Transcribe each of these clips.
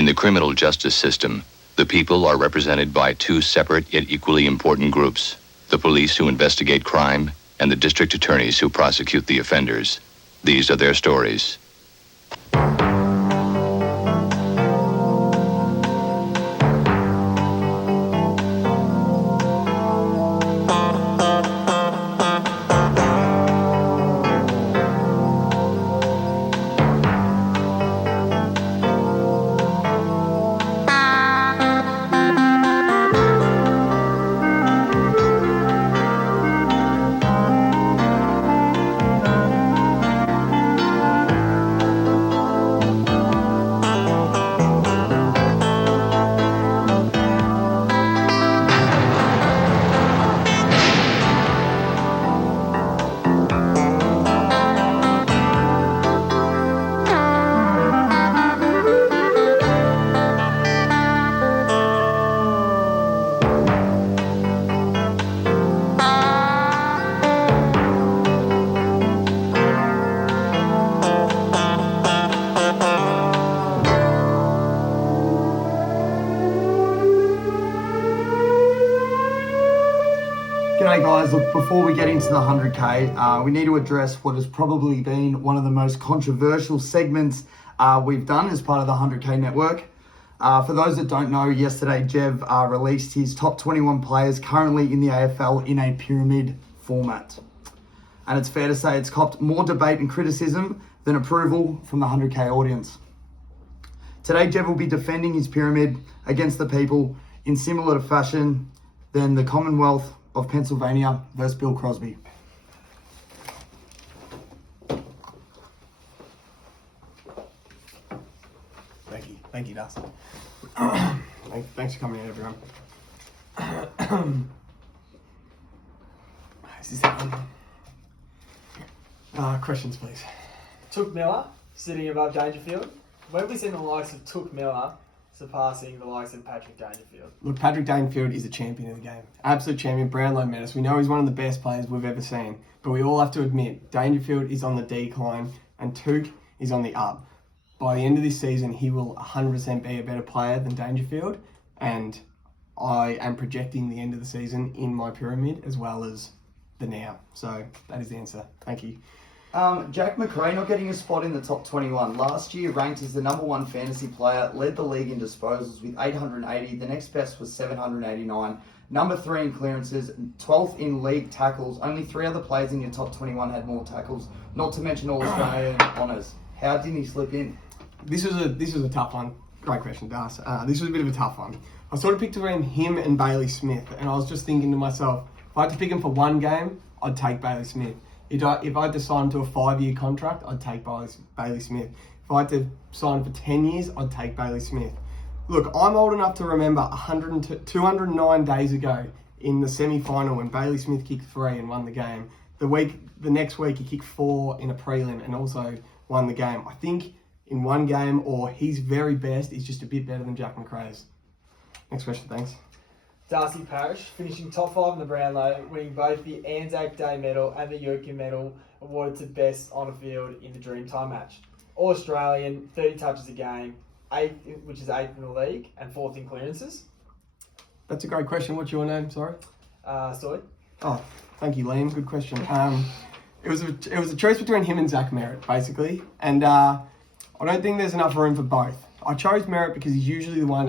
In the criminal justice system, the people are represented by two separate yet equally important groups: the police who investigate crime and the district attorneys who prosecute the offenders. These are their stories. G'day guys, look, before we get into the 100k, we need to address what has probably been one of the most controversial segments we've done as part of the 100k network. For those that don't know, yesterday Jev released his top 21 players currently in the AFL in a pyramid format. And it's fair to say it's copped more debate and criticism than approval from the 100k audience. Today Jev will be defending his pyramid against the people in similar fashion than the Commonwealth of Pennsylvania versus Bill Crosby. Thank you, Dustin. Thanks for coming in, everyone. Is this that one? Questions, please. Took Miller sitting above Dangerfield. When have we seen the likes of Took Miller surpassing the likes of Patrick Dangerfield? Look, Patrick Dangerfield is a champion of the game. Absolute champion. Brownlow medalist. We know he's one of the best players we've ever seen. But we all have to admit, Dangerfield is on the decline and Took is on the up. By the end of this season, he will 100% be a better player than Dangerfield. And I am projecting the end of the season in my pyramid as well as the now. So that is the answer. Thank you. Jack McRae not getting a spot in the top 21. Last year ranked as the number one fantasy player, led the league in disposals with 880. The next best was 789. Number 3 in clearances, 12th in league tackles. Only 3 other players in your top 21 had more tackles, not to mention all Australian honours. How did he slip in? This was a tough one. Great question, Das. This was a bit of a tough one. I sort of picked around him and Bailey Smith, and I was just thinking to myself, if I had to pick him for one game, I'd take Bailey Smith. If I had to sign to a 5-year contract, I'd take Bailey Smith. If I had to sign for 10 years, I'd take Bailey Smith. Look, I'm old enough to remember 209 days ago in the semi-final when Bailey Smith kicked 3 and won the game. The next week he kicked 4 in a prelim and also won the game. I think in one game, or his very best, is just a bit better than Jack McRae's. Next question, thanks. Darcy Parish, finishing top 5 in the Brownlow, winning both the Anzac Day medal and the Yoki medal, awarded to best on a field in the Dreamtime match. All Australian, 30 touches a game, which is 8th in the league, and 4th in clearances. That's a great question. What's your name? Sorry. Soy. Oh, thank you, Liam. Good question. It was a choice between him and Zach Merritt, basically, and I don't think there's enough room for both. I chose Merritt because he's usually the one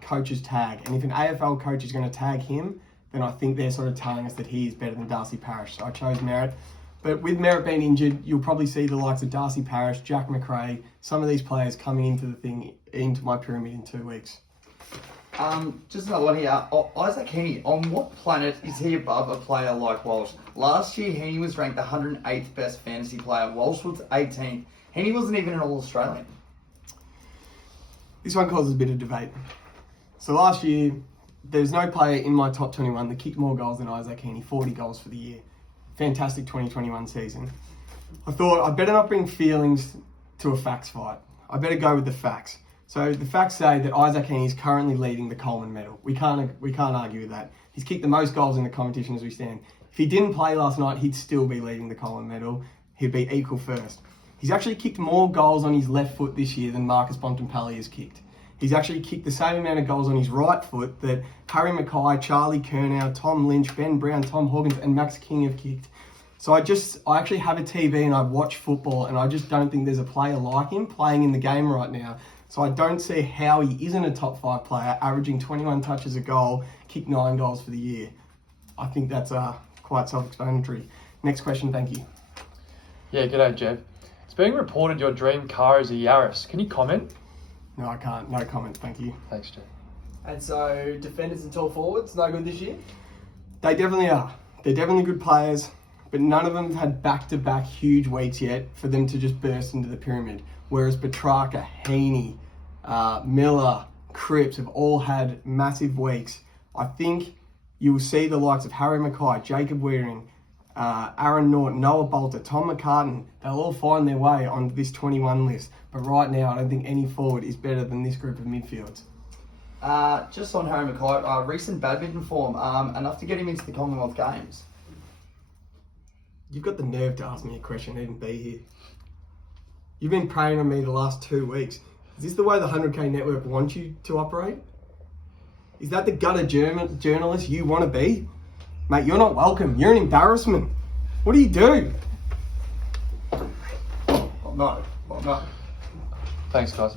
coaches tag, and if an AFL coach is going to tag him, then I think they're sort of telling us that he is better than Darcy Parish. So I chose Merritt. But with Merritt being injured, you'll probably see the likes of Darcy Parish, Jack McRae, some of these players coming into my pyramid in 2 weeks. Just another one here. Isaac Heaney, on what planet is he above a player like Walsh? Last year, Heaney was ranked the 108th best fantasy player. Walsh was 18th. Heaney wasn't even an All-Australian. This one causes a bit of debate. So last year, there's no player in my top 21 that kicked more goals than Isaac Heaney, 40 goals for the year. Fantastic 2021 season. I thought I'd better not bring feelings to a facts fight. I better go with the facts. So the facts say that Isaac Heaney is currently leading the Coleman medal. We can't argue with that. He's kicked the most goals in the competition as we stand. If he didn't play last night, he'd still be leading the Coleman medal. He'd be equal first. He's actually kicked more goals on his left foot this year than Marcus Bontempelli has kicked. He's actually kicked the same amount of goals on his right foot that Harry Mackay, Charlie Curnow, Tom Lynch, Ben Brown, Tom Hoggins, and Max King have kicked. So I actually have a TV and I watch football, and I just don't think there's a player like him playing in the game right now. So I don't see how he isn't a top 5 player, averaging 21 touches a goal, kicked 9 goals for the year. I think that's quite self-explanatory. Next question, thank you. Yeah, g'day, Jeb. It's being reported your dream car is a Yaris. Can you comment? No, I can't. No comment, thank you. Thanks, Jeb. And so defenders and tall forwards, no good this year? They definitely are. They're definitely good players, but none of them have had back-to-back huge weeks yet for them to just burst into the pyramid. Whereas Petrarca, Heaney, Miller, Cripps have all had massive weeks. I think you will see the likes of Harry Mackay, Jacob Wearing, Aaron Norton, Noah Bolter, Tom McCartan. They'll all find their way on this 21 list. But right now, I don't think any forward is better than this group of midfields. Just on Harry Mackay, recent badminton form, enough to get him into the Commonwealth Games. You've got the nerve to ask me a question and even be here. You've been preying on me the last 2 weeks. Is this the way the 100K network wants you to operate? Is that the gutter journalist you want to be? Mate, you're not welcome. You're an embarrassment. What do you do? Well, no. Thanks, guys.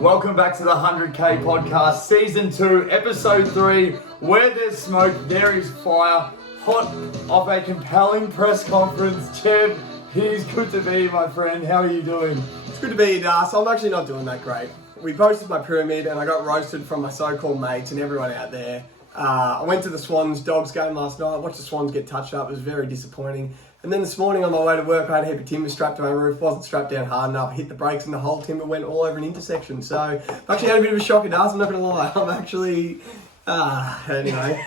Welcome back to the 100K podcast, season 2, episode 3. Where there's smoke, there is fire. Hot off a compelling press conference. Chev, it is good to be here, my friend. How are you doing? It's good to be here, Das. I'm actually not doing that great. We posted my pyramid and I got roasted from my so-called mates and everyone out there. I went to the Swans Dogs game last night, watched the Swans get touched up. It was very disappointing. And then this morning on my way to work, I had a heap of timber strapped to my roof, wasn't strapped down hard enough, hit the brakes and the whole timber went all over an intersection. So I've actually had a bit of a shock at us, I'm not going to lie. I'm actually... anyway.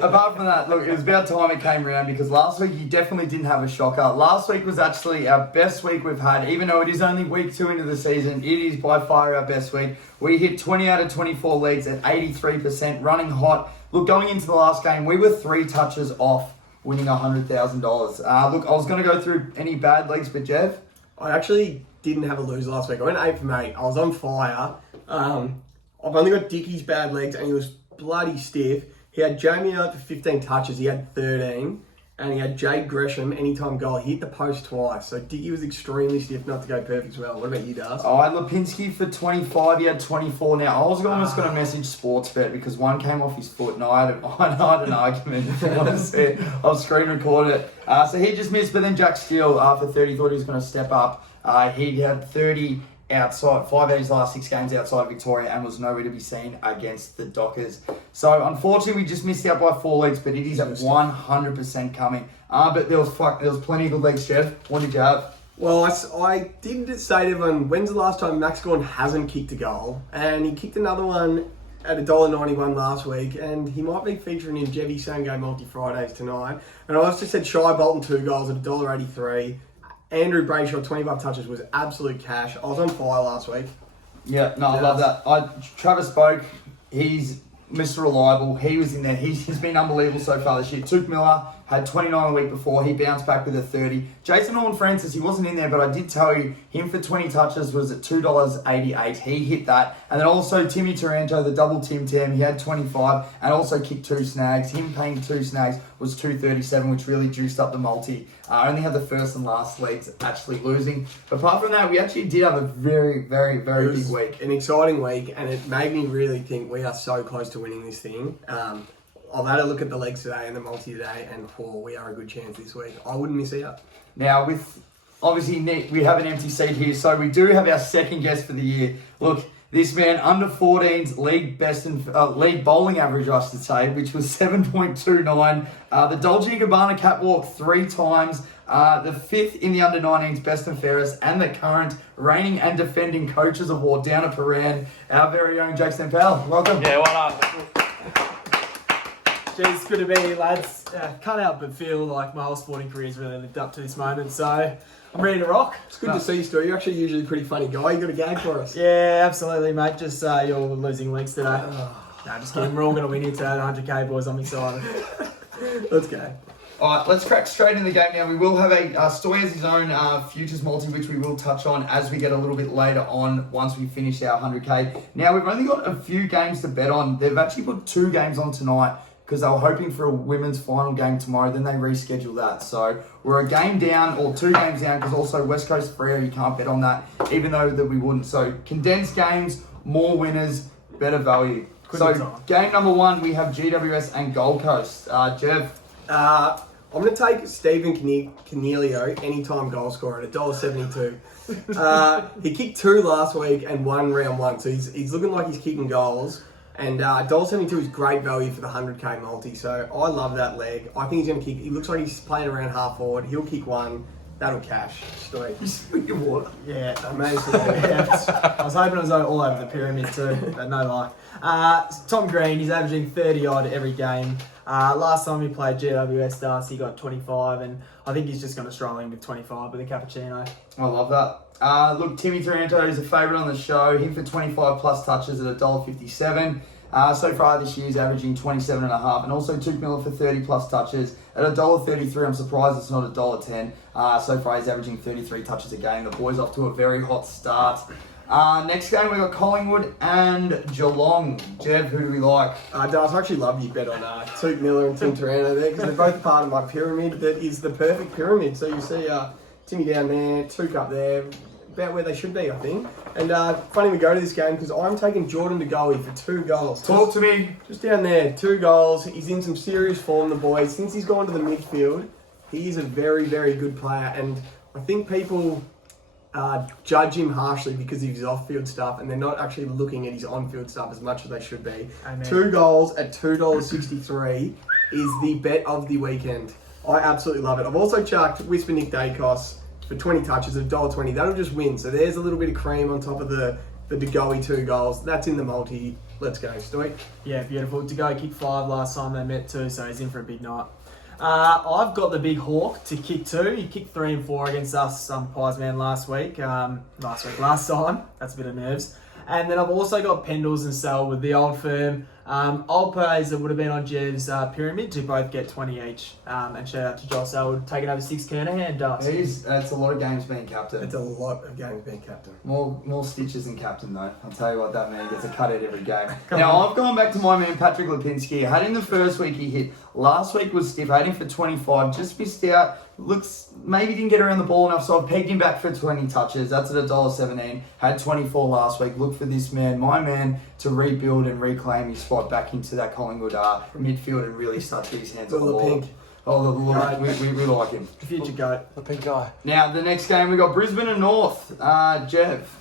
Apart from that, look, it was about time it came around because last week you definitely didn't have a shocker. Last week was actually our best week we've had, even though it is only week 2 into the season. It is by far our best week. We hit 20 out of 24 leagues at 83%, running hot. Look, going into the last game, we were 3 touches off winning $100,000. Look, I was going to go through any bad leagues, but Jeff? I actually didn't have a lose last week. I went 8 from 8. I was on fire. I've only got Dickie's bad legs and he was bloody stiff. He had Jamie out for 15 touches. He had 13. And he had Jade Gresham, anytime goal. He hit the post twice. So Dickie was extremely stiff not to go perfect as well. What about you, Das? I had Lipinski for 25. He had 24. Now, I was almost going to message Sportsbet because one came off his foot and I had an argument, if you want to see it. I'll screen record it. So he just missed, but then Jack Steele for 30 thought he was going to step up. He had 30 outside, 5 of his last 6 games outside Victoria and was nowhere to be seen against the Dockers. So unfortunately we just missed out by 4 legs, but it is at 100% coming. But there was plenty of good legs, Jeff. What did you have? Well, I did say to everyone, when's the last time Max Gawn hasn't kicked a goal? And he kicked another one at $1.91 last week, and he might be featuring in Jevy Same Game Multi Fridays tonight. And I also said Shy Bolton 2 goals at $1.83. Andrew Brayshaw, 25 touches, was absolute cash. I was on fire last week. Yeah, no, I love that. Travis Boak, he's Mr. Reliable. He was in there. He's been unbelievable so far this year. Tuke Miller had 29 the week before. He bounced back with a 30. Jason Horn-Francis, he wasn't in there, but I did tell you, him for 20 touches was at $2.88. He hit that. And then also Timmy Taranto, the double Tim Tam, he had 25 and also kicked 2 snags. Him paying 2 snags was $2.37, which really juiced up the multi. I only had the first and last legs actually losing. But apart from that, we actually did have a very, very, very big week. An exciting week, and it made me really think we are so close to winning this thing. I've had a look at the legs today and the multi today, and we are a good chance this week. I wouldn't miss out. Now, with obviously Nick, we have an empty seat here, so we do have our second guest for the year. Look, this man, under 14's league best and league bowling average, I should say, which was 7.29. The Dolce & Gabbana catwalk 3 times. The 5th in the under 19's best and fairest, and the current reigning and defending coaches award down at Paran. Our very own Jackson Powell. Welcome. Yeah, what up? Jeez, it's good to be here, lads. Can't help but feel like my whole sporting career's really lived up to this moment, so I'm ready to rock. It's good to see you, Stu. You're actually usually a pretty funny guy. You got a gag for us. Yeah, absolutely, mate. Just you're losing links today. No, just kidding. We're all going to win here today. The 100K boys. I'm excited. Let's go. All right, let's crack straight into the game now. We will have Stoy has his own futures multi, which we will touch on as we get a little bit later on once we finish our 100k. Now, we've only got a few games to bet on. They've actually put 2 games on tonight because they were hoping for a women's final game tomorrow. Then they rescheduled that. So we're a game down or 2 games down because also West Coast Freo, you can't bet on that, even though that we wouldn't. So condensed games, more winners, better value. So game number 1, we have GWS and Gold Coast. Jeff? I'm going to take Stephen Cornelio, anytime goal scorer, at $1.72. He kicked 2 last week and 1 round 1, so he's looking like he's kicking goals. And $1.72 is great value for the 100k multi, so I love that leg. I think he's going to kick. He looks like he's playing around half forward. He'll kick 1. That'll cash. Story. You spit your water. Yeah, Amazing. I was hoping it was all over the pyramid too, but no luck. Tom Green, he's averaging 30 odd every game. Last time he played GWS Darcy, he got 25, and I think he's just going to stroll in with 25 with a cappuccino. I love that. Look, Timmy Taranto is a favourite on the show. Him for 25 plus touches at $1.57. So far this year he's averaging 27.5, and also Tuke Miller for 30 plus touches at $1.33. I'm surprised it's not $1.10. So far he's averaging 33 touches a game. The boys off to a very hot start. Next game we got Collingwood and Geelong. Jeb, who do we like? Daz, I actually love you bet on Tuke Miller and Tim Taranto there because they're both part of my pyramid that is the perfect pyramid. So you see Timmy down there, Tuke up there, about where they should be, I think. And funny we go to this game because I'm taking Jordan De Goey for 2 goals. Talk to me. Just down there, 2 goals. He's in some serious form, the boy. Since he's gone to the midfield, he's a very, very good player. And I think people judge him harshly because of his off-field stuff, and they're not actually looking at his on-field stuff as much as they should be. Amen. 2 goals at $2.63 is the bet of the weekend. I absolutely love it. I've also chucked Whisper Nick Dacos for 20 touches at $1.20. That'll just win. So there's a little bit of cream on top of the De Goey 2 goals. That's in the multi. Let's go, Stoy. Yeah, beautiful. De Goey kicked 5 last time they met too, so he's in for a big night. I've got the big Hawk to kick 2. He kicked 3 and 4 against us, Pies Man, last time. That's a bit of nerves. And then I've also got Pendles and Sell with the old firm. Old players that would have been on Jev's pyramid to both get 20 each. And shout out to Josh Selwood taking over 6 Kernahan dust. That's a lot of games being captain. It's a lot of games being captain. More stitches than captain though. I'll tell you what, that man gets a cut out every game. I've gone back to my man Patrick Lipinski. I had him the first week he hit. Last week was stiff. I had him for 25. Just missed out. Maybe didn't get around the ball enough, so I've pegged him back for 20 touches. That's at $1.17. Had 24 last week. Look for this man, my man, to rebuild and reclaim his spot back into that Collingwood midfield and really start to get his hands on the ball. Pink. Oh, we like him. The future goat. The pink guy. Now, the next game, we got Brisbane and North. Jeff.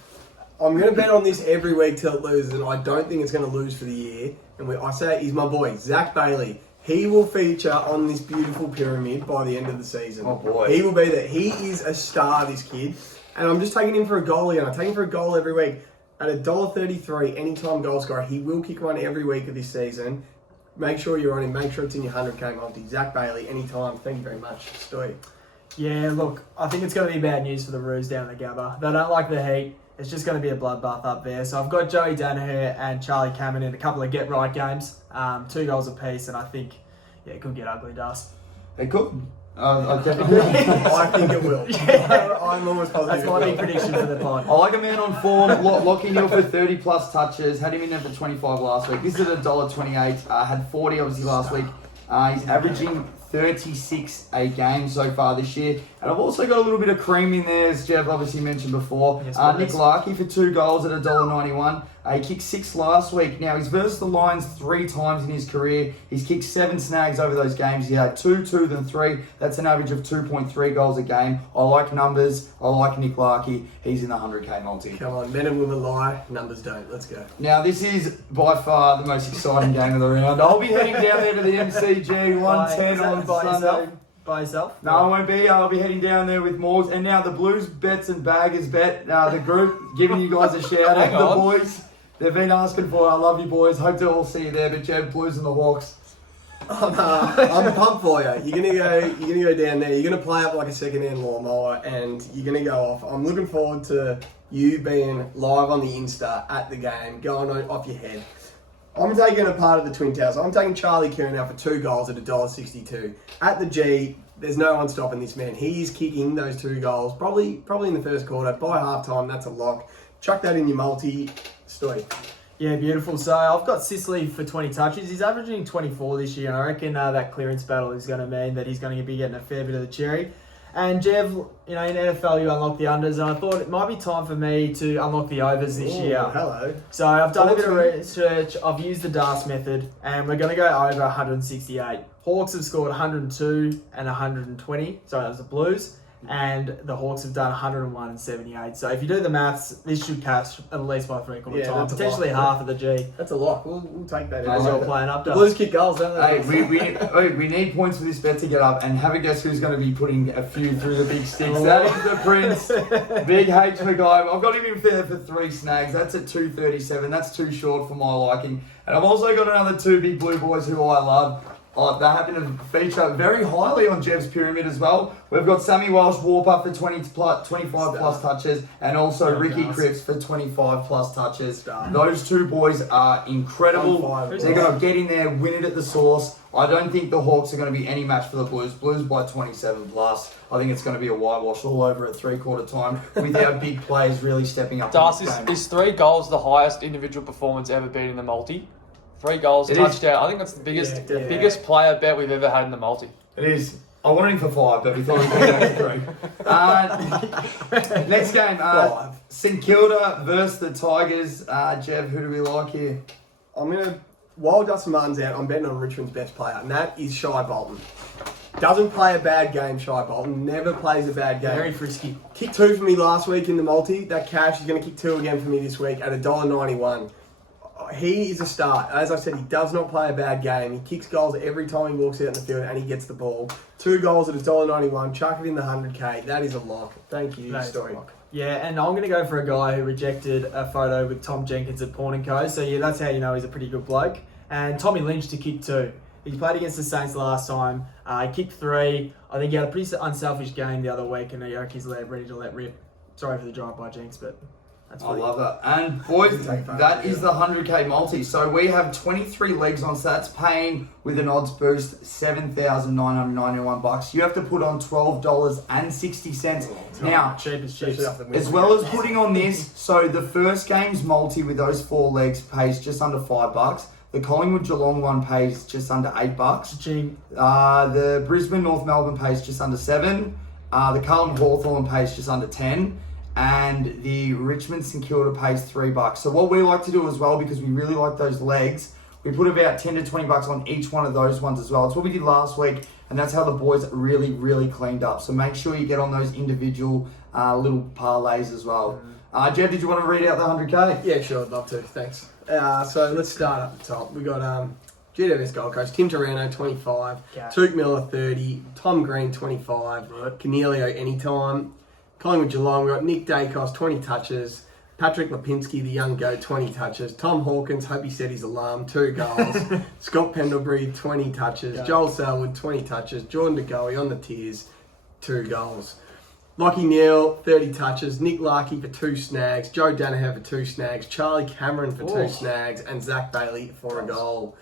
I'm going to bet on this every week till it loses, and I don't think it's going to lose for the year. And I say he's my boy, Zach Bailey. He will feature on this beautiful pyramid by the end of the season. Oh boy. He will be there. He is a star, this kid. And I'm just taking him for a goal again. I take him for a goal every week. At $1.33, anytime goal scorer, he will kick 1 every week of this season. Make sure you're on him. Make sure it's in your 100k multi. Zach Bailey, anytime. Thank you very much. Stoy. Yeah, look, I think it's going to be bad news for the Roos down at the Gabba. They don't like the heat. It's just going to be a bloodbath up there. So I've got Joey Danaher and Charlie Cameron in a couple of get-right games. 2 goals apiece, and I think, it could get ugly, Dust. It could. I definitely. I think it will. Yeah. I'm almost positive. That's my big prediction for the pod. I like a man on form. Lockie Neal for 30 plus touches. Had him in there for 25 last week. This is at $1.28. Had 40 obviously last week. He's averaging 36 a game so far this year. And I've also got a little bit of cream in there, as Jeff obviously mentioned before. Yes, Nick Larkey for 2 goals at $1.91. He kicked 6 last week. Now, he's versed the Lions 3 times in his career. He's kicked 7 snags over those games. He had 2, 2, then 3. That's an average of 2.3 goals a game. I like numbers. I like Nick Larkey. He's in the 100k multi. Come on, men and women lie, numbers don't. Let's go. Now, this is by far the most exciting game of the round. I'll be heading down there to the MCG 110 on Sunday. By yourself? No, I won't be. I'll be heading down there with Morgs. And now the Blues Bets and Baggers Bet, the group, giving you guys a shout out. The boys, they've been asking for it. I love you boys. Hope to all see you there. But Jeb, Blues and the Hawks. I'm pumped for you. You're gonna go down there. You're gonna play up like a second-hand lawnmower, and you're gonna go off. I'm looking forward to you being live on the Insta at the game, going off your head. I'm taking a part of the Twin Towers. I'm taking Charlie Curnow for 2 goals at $1.62. At the G, there's no one stopping this man. He's kicking those 2 goals, probably in the first quarter. By halftime, that's a lock. Chuck that in your multi. Stoy. Yeah, beautiful. So I've got Sicily for 20 touches. He's averaging 24 this year, and I reckon that clearance battle is going to mean that he's going to be getting a fair bit of the cherry. And Jev, in NFL you unlock the unders, and I thought it might be time for me to unlock the overs this year. Hello. So I've done a bit of research. I've used the DAS method, and we're going to go over 168. Hawks have scored 102 and 120. Sorry, that was the Blues. And the Hawks have done 101 and 78. So if you do the maths, this should catch at least by 3/4 time. That's a Potentially lock. half of the G. That's a lock. We'll take that. As well playing up. The Blues kick goals, don't they? Hey, we need points for this bet to get up, and have a guess who's going to be putting a few through the big sticks. That is the Prince, Big H McGuire. I've got him in there for 3 snags. That's at 237. That's too short for my liking. And I've also got another 2 big blue boys who I love. They happen to feature very highly on Jev's pyramid as well. We've got Sammy Walsh-Warper for 25 plus touches, and also Ricky Cripps for 25 plus touches. Those 2 boys are incredible. They're going to get in there, win it at the source. I don't think the Hawks are going to be any match for the Blues. Blues by 27 plus. I think it's going to be a whitewash all over at 3/4 time with our big players really stepping up. Das, is 3 goals the highest individual performance ever been in the multi? 3 goals, It touchdown. I think that's the biggest player bet we've ever had in the multi. It is. I wanted him for 5, but we thought we'd go 3. Next game, St Kilda versus the Tigers. Jev, who do we like here? While Dustin Martin's out, I'm betting on Richmond's best player, and that is Shai Bolton. Doesn't play a bad game, Shai Bolton. Never plays a bad game. Very frisky. Kicked 2 for me last week in the multi. That cash is going to kick 2 again for me this week at $1.91. He is a start. As I said, he does not play a bad game. He kicks goals every time he walks out in the field and he gets the ball. 2 goals at $1.91. Chuck it in the 100K. That is a lock. Thank you, Story. Yeah, and I'm going to go for a guy who rejected a photo with Tom Jenkins at Pawn & Co. So yeah, that's how you know he's a pretty good bloke. And Tommy Lynch to kick 2. He played against the Saints last time. He kicked 3. I think he had a pretty unselfish game the other week, and he's ready to let rip. Sorry for the drive-by jinx, but that's I love that. And boys, that is the 100K multi. So we have 23 legs on, so that's paying with an odds boost $7,991. You have to put on $12.60. Now, cheap as chips. as well as putting on this, so the first game's multi with those 4 legs pays just under $5. The Collingwood Geelong one pays just under $8. Cheap. The Brisbane North Melbourne pays just under 7. The Carlton Hawthorn pays just under 10. And the Richmond St Kilda pays $3. So what we like to do as well, because we really like those legs, we put about 10 to 20 bucks on each one of those ones as well. It's what we did last week, and that's how the boys really, really cleaned up. So make sure you get on those individual little parlays as well. Jeff, did you want to read out the 100K? Yeah, sure. I'd love to. Thanks. So let's start up the top. We got GWS Gold Coast, Tim Taranto, 25. Tuke Miller, 30. Tom Green, 25. Cornelio, anytime. Collingwood Geelong, we've got Nick Dacos, 20 touches. Patrick Lipinski, the young goat, 20 touches. Tom Hawkins, hope he said his alarm, 2 goals. Scott Pendlebury, 20 touches. Joel Selwood, 20 touches. Jordan De Goey on the tiers, 2 goals. Lockie Neal, 30 touches. Nick Larkey for 2 snags. Joe Danaher for 2 snags. Charlie Cameron for 2 snags. And Zach Bailey for a goal.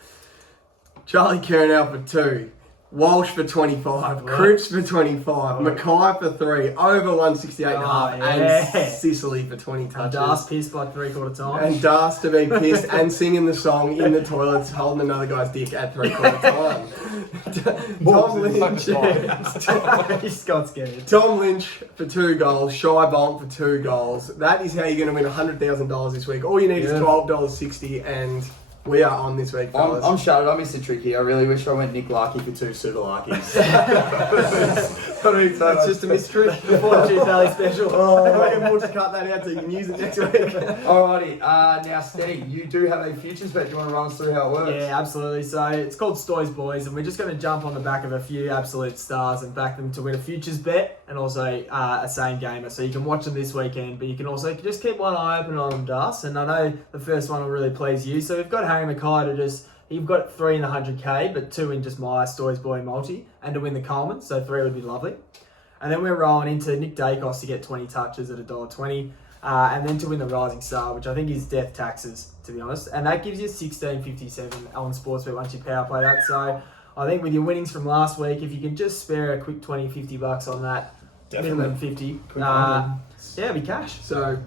Charlie Curnow for 2. Walsh for 25, Cripps for 25, Mackay for 3, over 168.5, and Sicily for 20 touches. Das pissed by 3/4 time. And Das to be pissed and singing the song in the toilets, holding another guy's dick at 3/4 time. Tom Lynch. He's got scared. Tom Lynch for 2 goals, Shai Bolton for 2 goals. That is how you're going to win $100,000 this week. All you need is $12.60, and we are on this week, fellas. I'm shattered. I missed a trick here. I really wish I went Nick Larkey for 2 Super Larkies. It's just a mystery. The Fortune Valley special. We'll just cut that out so you can use it next week. Alrighty, now Stenty, you do have a futures bet. Do you want to run us through how it works? Yeah, absolutely. So it's called Stoy's Boys, and we're just going to jump on the back of a few absolute stars and back them to win a futures bet and also a same gamer. So you can watch them this weekend, but you can also just keep one eye open on them, Das. And I know the first one will really please you. So we've got Harry Mackay to just... You've got 3 in the 100K, but 2 in just my Stoy's Boy multi, and to win the Coleman, so 3 would be lovely. And then we're rolling into Nick Dacos to get 20 touches at $1.20. and then to win the Rising Star, which I think is death taxes, to be honest. And that gives you 16.57 on Sportsbet once you power play that. So I think with your winnings from last week, if you can just spare a quick 20, 50 bucks on that, minimum 50, yeah, it'd be cash. So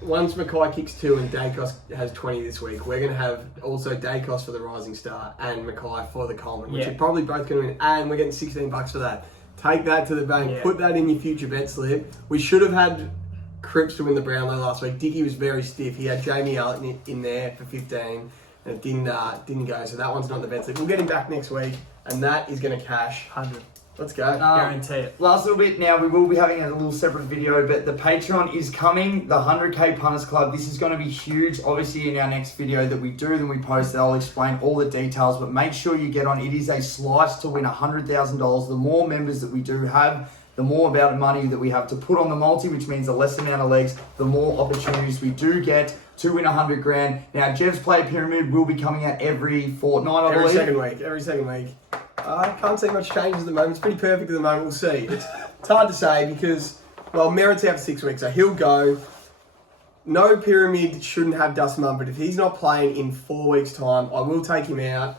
once Mackay kicks 2 and Dacos has 20 this week, we're going to have also Dacos for the Rising Star and Mackay for the Coleman, which Yeah. are probably both going to win, and we're getting 16 bucks for that. Take that to the bank, Yeah. put that in your future bet slip. We should have had Cripps to win the Brownlow last week. Dickie was very stiff. He had Jamie Allen in there for 15, and it didn't go, so that one's not in the bet slip. We'll get him back next week, and that is going to cash. 100. Let's go. Guarantee it. Last little bit now, we will be having a little separate video, but the Patreon is coming, the 100k Punters Club. This is going to be huge. Obviously, in our next video that we do, then we post it, I'll explain all the details, but make sure you get on. It is a slice to win $100,000. The more members that we do have, the more amount of money that we have to put on the multi, which means the less amount of legs, the more opportunities we do get to win 100 grand. Now, Jev's Player Pyramid will be coming out every fortnight, I believe. Every second week. I can't see much change at the moment. It's pretty perfect at the moment. We'll see. It's hard to say because, well, Merritt's out for 6 weeks, so he'll go. No pyramid shouldn't have Dustin Munn, but if he's not playing in 4 weeks' time, I will take him out.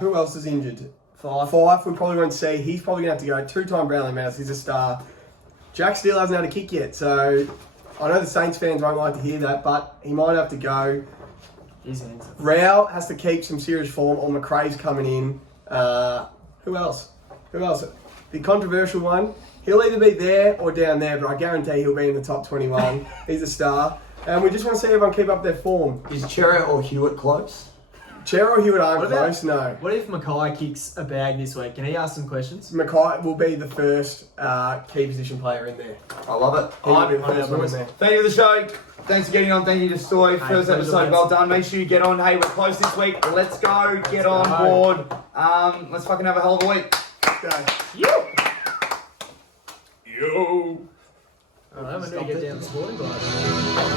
Who else is injured? Fife we probably won't see. He's probably going to have to go. 2-time Brownlow Mouse. He's a star. Jack still hasn't had a kick yet, so I know the Saints fans won't like to hear that, but he might have to go. Rao has to keep some serious form, or McRae's coming in. Who else? The controversial one. He'll either be there or down there, but I guarantee he'll be in the top 21. He's a star. And we just want to see everyone keep up their form. Is Cherry or Hewitt close? Cher or Hewitt aren't What about- close, no. What if Mackay kicks a bag this week? Can he ask some questions? Mackay will be the first key position player in there. I love it. He will be the Alright, first one in there. thank you for the show. Thanks for getting on. Thank you to Stoy. First pleasure, episode, mates. well done. Make sure you get on. Hey, we're close this week. Let's go. Get on go. board. Let's fucking have a hell of a week. Go. Yo. Alright, when do we get down the sporting glide?